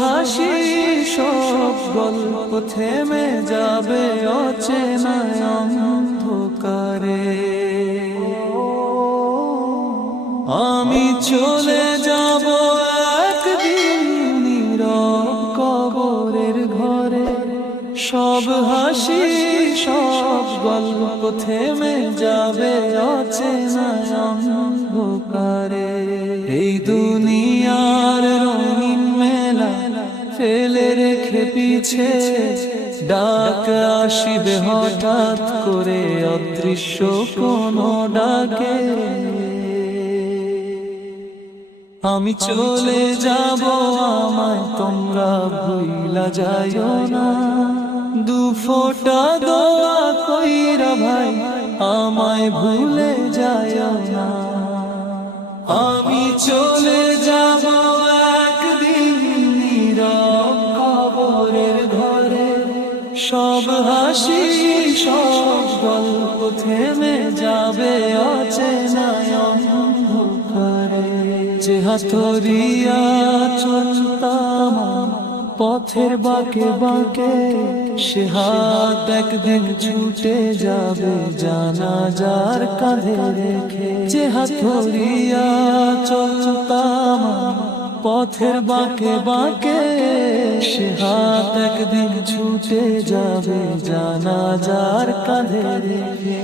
হাসি সব গল্প থেমে যাবে অচেনা অন্ধকারে। আমি চলে যাব একদিন নীরব কবরের ঘরে, সব হাসি সব গল্প থেমে যাবে অচেনা অন্ধকারে। এই দুনিয়ার রঙিন মেলা ফেলে রেখে পিছে ডাক আসিবে হঠাৎ করে অদৃশ্য কোনো ডাকে। আমি চলে যাব, আমায় তোমরা ভুইলা যাইও না। দু ফোঁটা দোয়া কইরা ভাই আমায় ভুলে যাইও না। আমি চলে যাব একদিন নীরব কবরের ঘরে, সব হাসি সব গল্প থেমে যাবে অচেনা অন্ধকারে। যে হাতড়িয়া চলতাম পথের বাঁকে বাঁকে, সে হাত একদিন ছুটে যাবে জানাজার কাঁধে রেখে। যে হাতড়িয়া চলতাম পথের বাঁকে বাঁকে, সে হাত একদিন ছুটে যাবে জানাজার কাঁধে রেখে।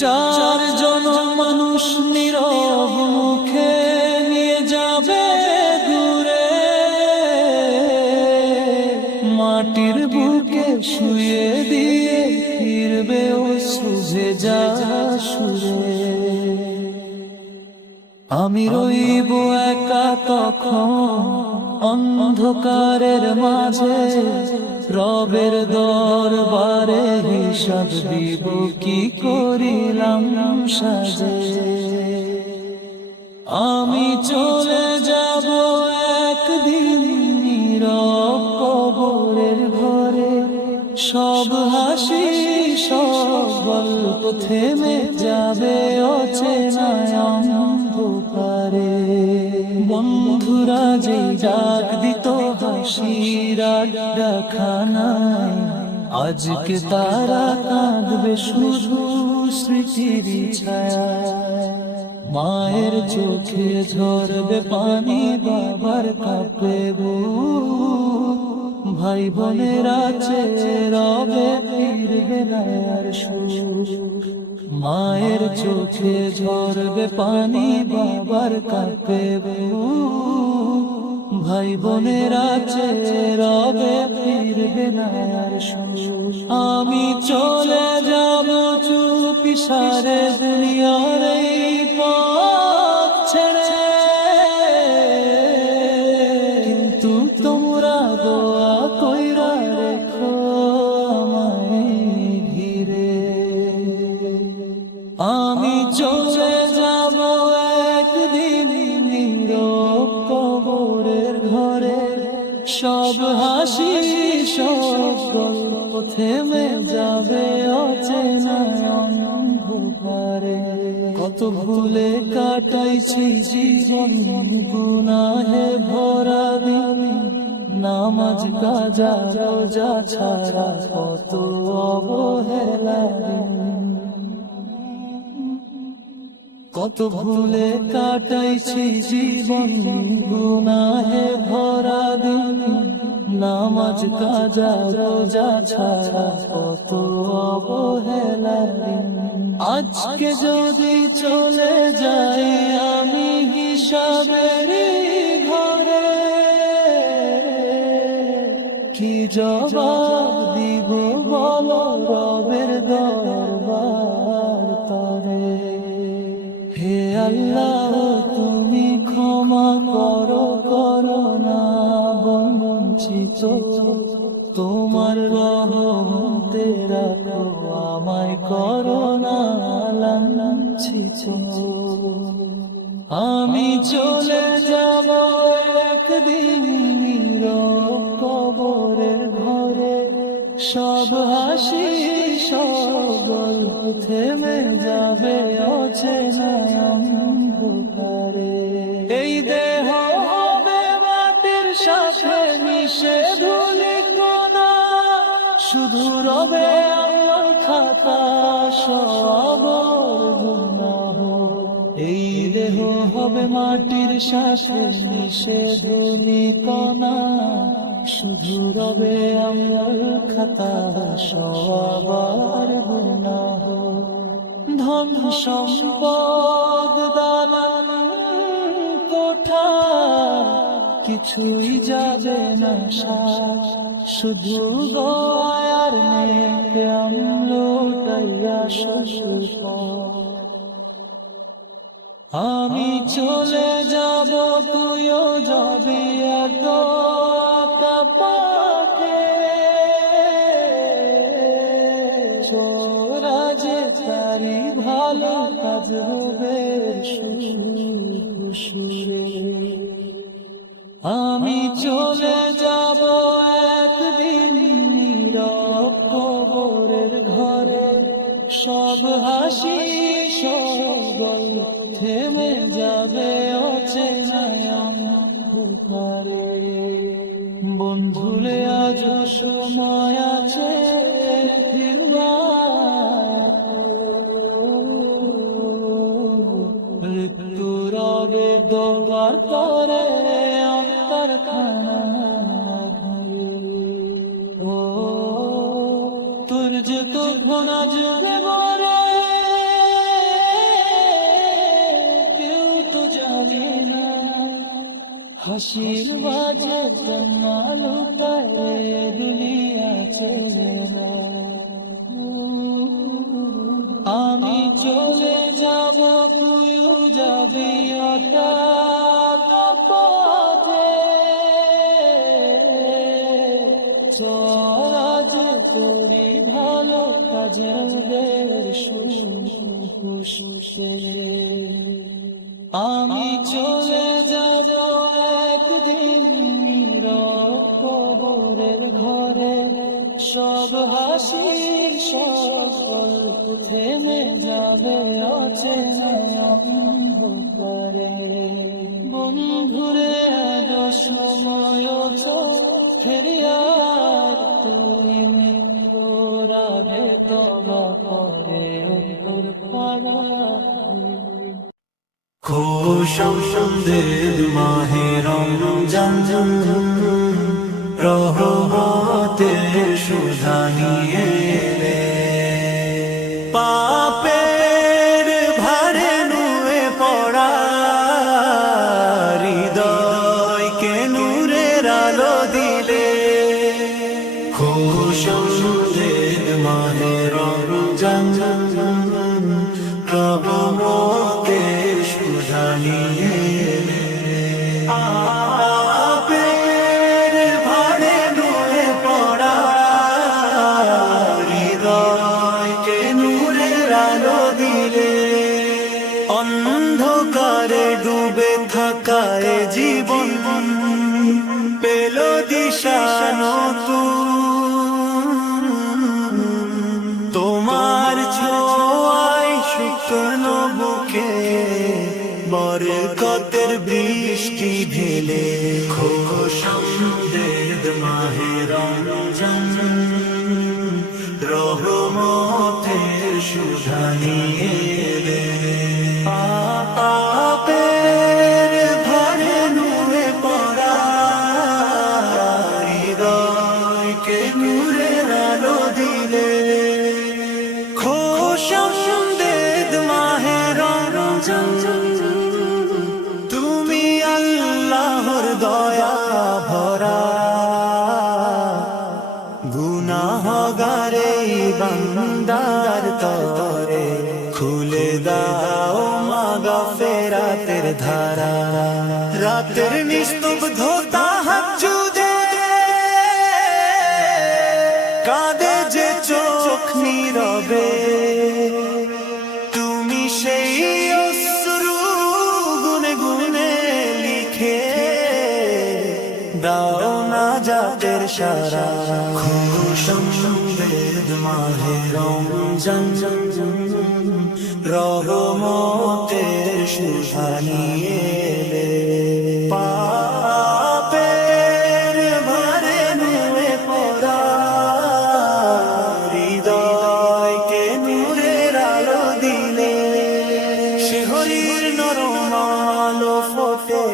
চারজন মানুষ নীরব মুখে নিয়ে যাবে দূরে, মাটির বুকে শুয়ে দিয়ে ফিরবে অশ্রু ভেজা সুরে। আমি রইব একা তখন অন্ধকারের মাঝে, রবের দরবারে হিসাব দিব কি করিলাম সাজে। আমি চলে যাব একদিন নীরব কবরের ঘরে, সব হাসি সব গল্প থেমে যাবে অচেনা অন্ধকারে। বন্ধুরা যে ডাক দিত হাসির আড্ডাখানায়, আজকে তারা কাঁদবে শুধু স্মৃতির ছায়ায়। মায়ের চোখে ঝরবে পানি, বাবার কাঁপবে বুক, ভাই বোনেরা চেয়ে রবে ফিরবে না আর সুখ। মায়ের চোখে ঝরবে পানি, বাবার কাঁপবে বুক, ভাই বোনেরা চেয়ে রবে ফিরবে না আর সুখ। আমি চলে যাব চুপি সারে দুনিয়ার এই পথ ছেড়ে, কিন্তু তোমরা দোয়া কইরা রেখো আমায় ঘিরে। আমি চলে যাব একদিন নীরব কবরের ঘরে, সব হাসি সব গল্প থেমে যাবে অচেনা অন্ধকারে। কত ভুলে কাটাইছি জীবন গুনাহে ভরা দিন, নামাজ কাজা রোজা ছাড়া কত অবহেলা। কত ভুলে কাটাইছি জীবন গুনাহে ভরা দিন, নামাজ কাজা রোজা ছাড়া কত অবহেলা। আজকে যদি চলে যাই আমি হিসাবের ঘরে, কি জবাব দিব বলো রবের দরবার তরে। হে আল্লাহ তুমি ক্ষমা করো করুণা বঞ্চিত, তোমার রহমতে রাখো আমায় করুণা লাঞ্ছিত। আমি চলে যাব একদিন নীরব কবরের ঘরে, সব হাসি সব গল্প থেমে যাবে অচেনা অন্ধকারে। এই দেহ হবে মাটির সাথে রবে আমার খাতা সব গুনাহ। এই দেহ হবে মাটির সাথে মিশে ধুলি কণা, শুধু রবে আমার খাতা সব গুনাহ। ধন সম্পদ দালান কোঠা কিছুই যাবে না সাথ, শুধু গয়ার নেকে আমলোটাইয়া শ্বশুর। আমি চলে যাব তুইও যাবি এত পাকে, চোরা যে তারি ভালো কাজ হবে সুরে। আমি চলে যাব একদিন নীরব কবরের ঘরে, সব হাসি সব গল্প থেমে যাবে অচেনায় অন্ধকারে। বন্ধুরে আজ সময় আছে মৃত্যু রবে দোবার করে অন্তর খানা ঘরে। ও তোর যে তো ঘোনা যাবে মরে, কেউ তো জানে না হাসির বাজে কমালু করে দুনিয়া চলে না। আমি চলে যাব তুইও যাবি অর্থাৎ পথে, চল আজ করি ভালো কাজের সুশে। আমি চলে যাব একদিন নীরব কবরের ঘরে, সব হাসি সব গল্প থেমে যাবে অচেনায় অন্ধকারে। বন্ধুরে আজ সময় ফেরিয়া তুই মৃত্যুর আগে তবা করে অন্তর পাড়া। খুশামদের মাহে রমজান রহমতের সুধা নিয়ে এলে, পাপের ভারে নুয়ে পড়া হৃদয়কে নূরের আলো দিলে। খুশামদের মাহে রমজান রহমতের সুধা নিয়ে এলে, পাপের ভারে নুয়ে পড়া হৃদয়কে নূরের আলো দিলে। অন্ধকারে ডুবে থাকায় জীবন পেল দিশা নতুন, তোমার ছোঁয়ায় শুকনো বুকে বরকতের বৃষ্টি ঢেলে। খুশামদের মাহে রমজান রহমতের সুধা নিয়ে এলে, পাপের ভারে নুয়ে পড়া হৃদয়কে নূরের আলো দিলে। খুশামদের মাহে রমজান তুমি আল্লাহর দয়া ভরা, গুনাহগারে বান্দার তরে খুলে দাও মাগফিরাতের ধারা। রাতের নিস্তব্ধতা হাজুদে কাঁদে যে চোখ নীরবে, তুমি সেই অশ্রু গুনে গুনে লিখে দাও নাজাতের সারা। খুশামদের মাহে রমজান রহমতের সুধা নিয়ে এলে, পাপের ভারে নুয়ে পড়া নরম আলো ফোটে,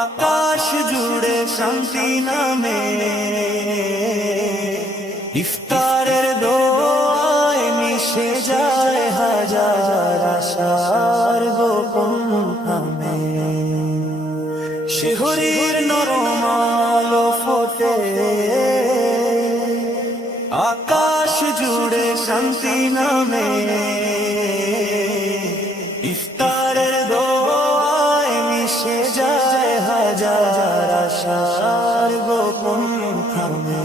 আকাশ জুড়ে শান্তি নামে, ইফতারের দোয়ায় মিশে যায় হাজার আশার গোপন থামে। শিহরির নরম আলো ফোটে, আকাশ জুড়ে শান্তি নামে, ইফতারের দোয়ায় মিশে যায় হাজার আশার গোপন থামে।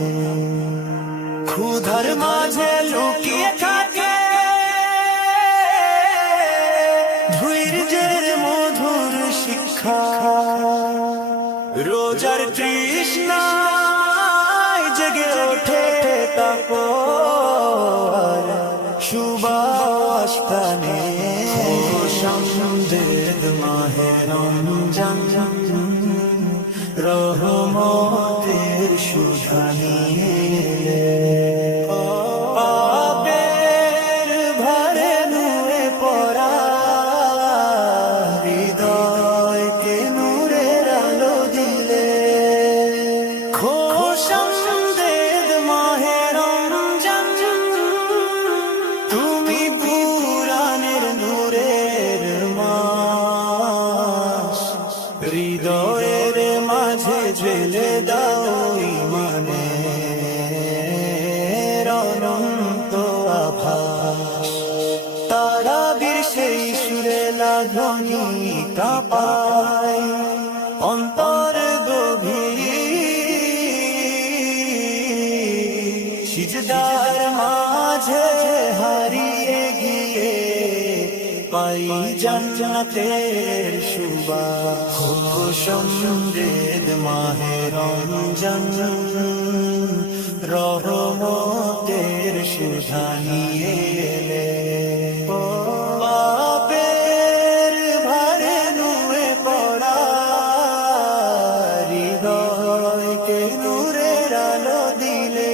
ক্ষুধার মাঝে লুকিয়ে থাকে ধৈর্যের মধুর শিক্ষা, রোজার তৃষ্ণায় জেগে ওঠে তারপর সুবাস প্রাণে। সমৃদ্ধ মাহে রমজান, রহমতের সুধা নিয়ে, পাপের ভারে নুয়ে পড়া হৃদয়কে নূরের আলো দিলে। খোশামদেদ মাহে রমজান, তুমি পুরাণের নূরের মাস, হৃদয়ের মাঝে জ্বেলে দাও ঈমানের অনন্ত আভাস। তারাবির সেই সুরেলা ধ্বনি কাঁপায় অন্তর গভীর, সিজদার মাঝে হারিয়ে গিয়ে পাই জান্নাতের সুবাস। সমৃদ্ধ মাহে রমজান, রহমতের সুধা নিয়ে এলে। পাপের ভারে নুয়ে পড়া হৃদয়কে নূরের আলো দিলে।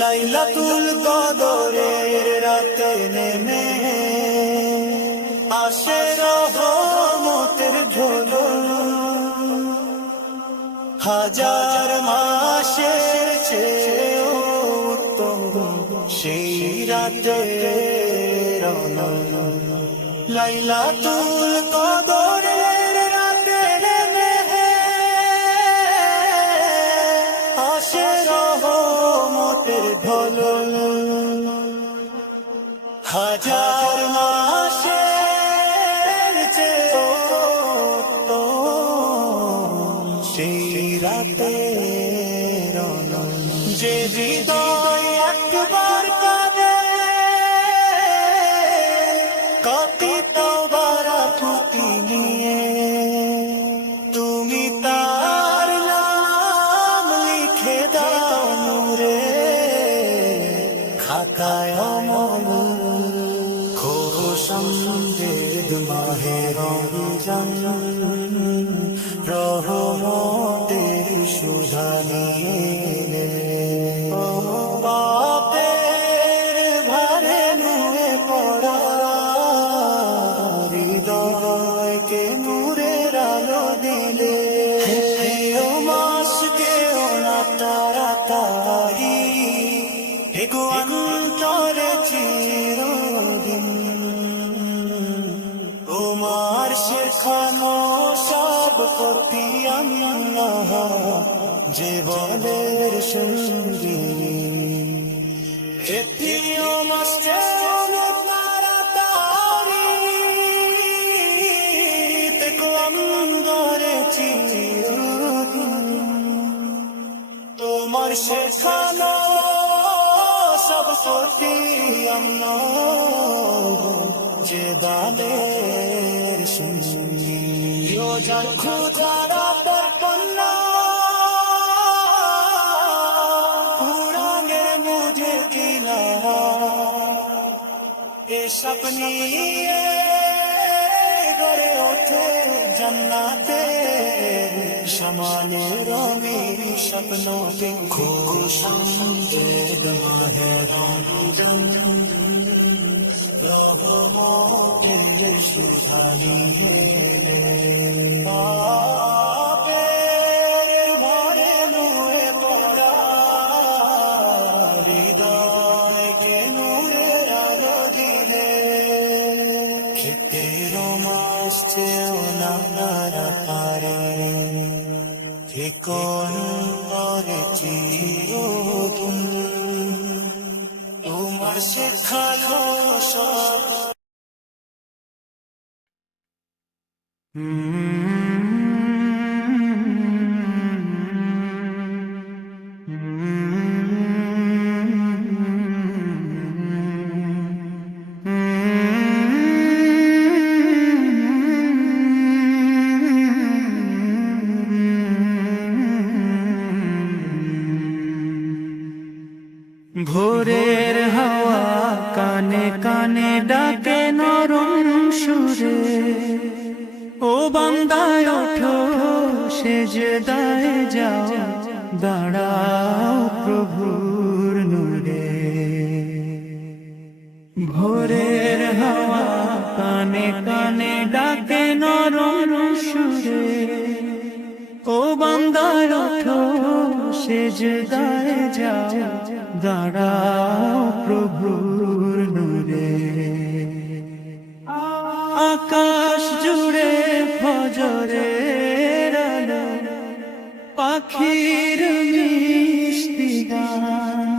লাইলাতুল কদরের রাতে নেমে আসে রহমতের ঝলক, হাজার মাসের চেয়েও উত্তম সেই রাতের আনন্দ। লাইলাতুল কদরের রাতে নেমে আসে রহমতের ঝলক, হাজার মাসের চেয়েও উত্তম সেই রাতের আনন্দ। যে হৃদয় একবার কাঁদে কতি তওবার পুঁতি নিয়ে, তুমি তার নাম লিখে দাও নূরে খাতায় অমর। সমৃদ্ধ মাহে রমজান, রহমতের সুধা নিয়ে। পাপের ভারে নুয়ে পড়া হৃদয়কে নূরের আলো দিলে। ও মাস কেও না তাড়াতাড়ি, এগো অন্তরে চিরদিন তোমার শেখানো সব কপি আল্লাহ জীবনের সঙ্গী। প্রিয় মাসে তাড়াতাড়ি দেখো অন্তরে চিরদিন তোমার শেখানো সব কপি আল্লাহ যে দালের শুনলি। রোজার ক্ষুধারা পন্না পুরাণের মুঝে কিনারা, এ স্বপ্নি গড়ে ওঠে জান্নাতে সমানের রঙের স্বপ্ন। খুশ সমৃদ্ধ মাহে রমজান, মোটের সুধানিয়ে পাপের ভারে নুয়ে পড়া হৃদয়কে নূরের আলো দিলে ক্ষেতের মাছ চেয়েও নানা পারে কোন করে চিরদিন তোমার শেখানো সব ভোরের হাওয়া কানে কানে ডাকে নরম সুরে, ও বান্দায় ওঠো সেজদায় যাও, দাঁড়াও প্রভুর নূরে। ভোরের হাওয়া কানে কানে ডাকে নরম সুরে, ও বান্দায় ওঠো সেজদায় যাও, দাঁড়াও প্রভুর নূরে। আকাশ জুড়ে ফজরের আলো, পাখির মিষ্টি গান,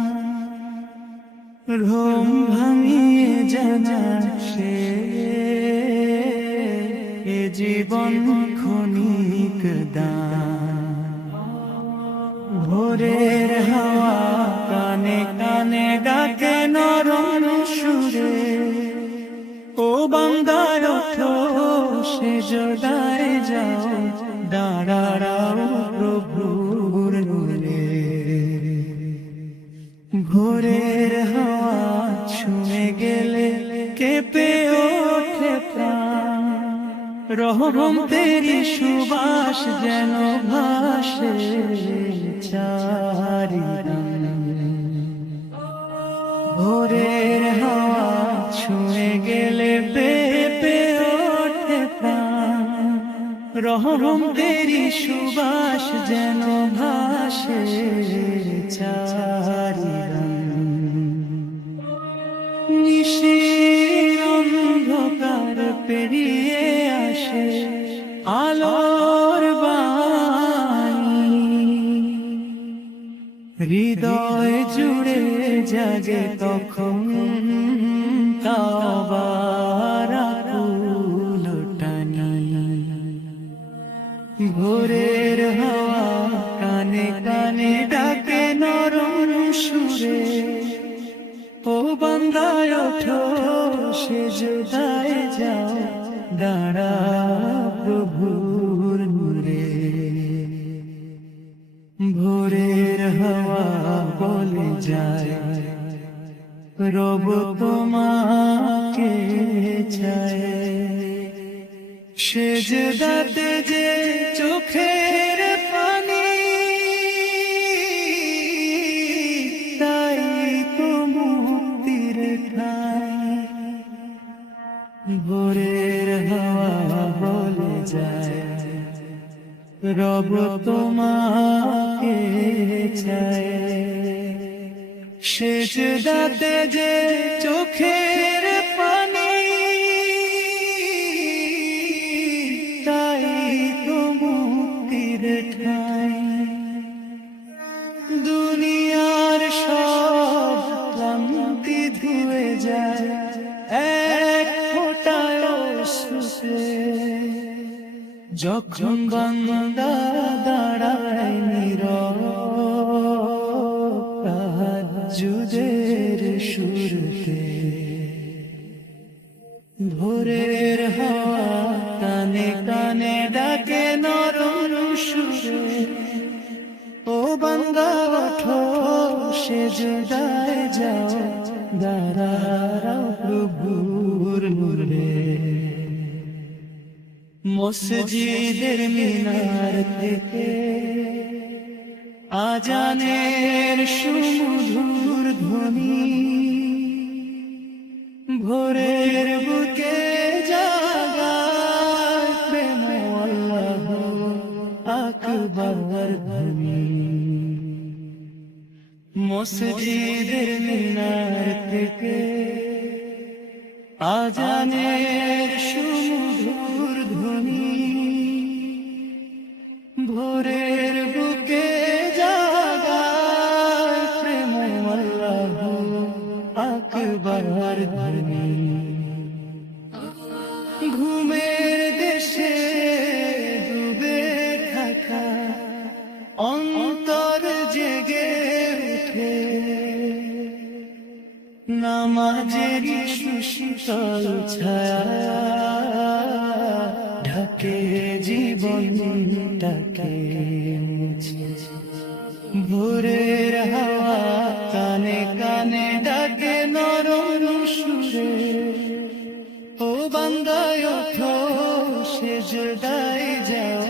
ঘুম ভাঙিয়ে জানাসে এ জীবন ক্ষণিক দান। ভোরের হাওয়া কানে কানে ডাকে নরম সুরে, ও বান্দায় ওঠো সেজদায় যাও, দাঁড়াও প্রভুর নূরে। ভোরের হাওয়া ছুঁয়ে গেলে কেঁপে ওঠে প্রাণ, রহম তেরি সুবাস যেন ভাসে চারিদান। ভোরের হাওয়া ছুঁয়ে গেলে কেঁপে ওঠে প্রাণ, রহম তেরি সুবাস যেন ভাসে চারিদান। নিশির অন্ধকার পেরিয়ে আসে আলোর বাণী, হৃদয় জুড়ে জাগে তখন তাওবার আকুল টানি। ভোরের হাওয়া কানে কানে ডাকে নরম সুরে, ও বান্দায় ওঠো সেজদায় যাও, দাঁড়াও প্রভুর নূরে। ভোরের হাওয়া বলে যায় রব তোমাকে চায়, সেজদাতে যে চোখের পানি, তাই তো মুক্তির ঠাঁই। ভোরের হাওয়া বলে যায় রব তোমাকে চায়, সেজদাতে যে চোখের পানি, তাই তো মুক্তির ঠাঁই। দুনিয়ার সব ক্লান্তি ধুয়ে যায় এক ফোঁটায় অশ্রুতে, যখন বান্দা দাঁড়ায় নীরব তাহাজ্জুদের সুরতে। ভোরের হাওয়া কানে কানে ডাকে নরম সুরে, ও বান্দা ওঠো সেজদায় যাও, দাঁড়াও প্রভুর নূরে। মসজিদের মিনার থেকে আজানের সুমধুর ধ্বনি, ভোরের বুকে জাগায় প্রেম আল্লাহু আকবার ধ্বনি মসজিদের মিনার থেকে আজানের সুমধুর ধ্বনি ভোরের বুকে জাগায় প্রেম আল্লাহু আকবার ধ্বনি ঘুমের দেশে ডুবে থাকা অন্তর জেগে উঠে নামাজের সুশীতল ছায়া ঢাকে জীবনটাকে ভোরের হাওয়া কানে কানে ডাকে নরম সুরে ও বান্দায় ওঠো সেজদায় যাও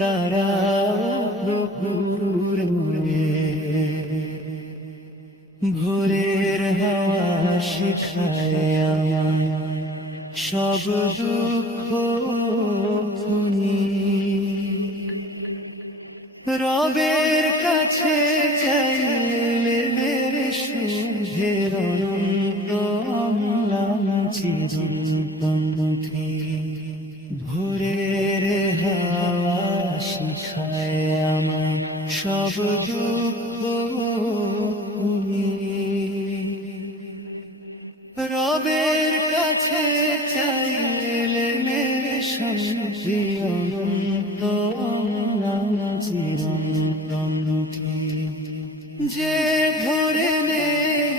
দাঁড়াও প্রভুর মুরে ভোরের হাওয়া শিখায় আমায় সব দুঃখ ভুলি রবের কাছে চাইলে মেরে সুধের অনন্ত অম্লান চিরন্তন নথি ভোরের হাওয়া শিখায় আমায় সব দুঃখ ভুলি রবের কাছে চাইলে মেরে শান্তি অনন্ত অম্লান চিরন্তন নথি যে ভরে নেই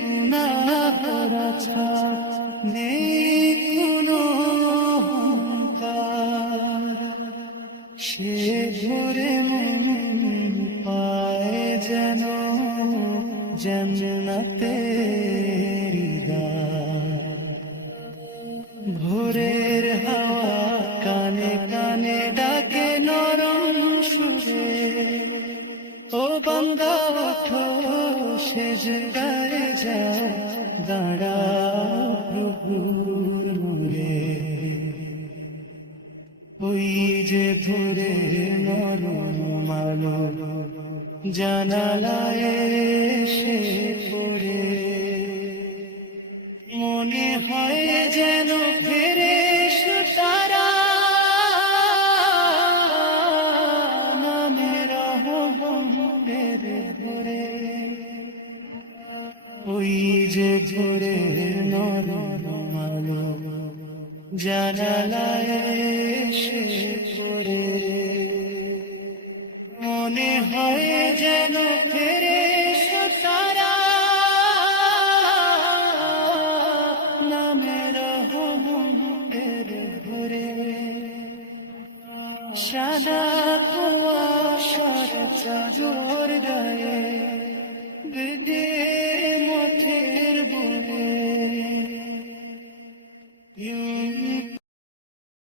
গুনাহ ছাড় নেই কোনো অহংকার সে ভরে মন পায় যেন জান্নাতের দ্বার ভোরের হাওয়া কানে কানে ডাকে নরম সুরে ও বান্দা ওঠো সেজদায় যাও দাঁড়াও প্রভুর নূরে ওই যে ভোরের নরম আলো জানালায় এসে পড়ে মনে হয় যেন ফেরেশতারা নামের রহমতের ভোরে ওই যে ভোরের নরম আলো জানালায় এসে পড়ে মনে হয় যেন ফেরেশতারা নামের রহমতের ভোরে সাদা কুয়াশার চাদর গায়ে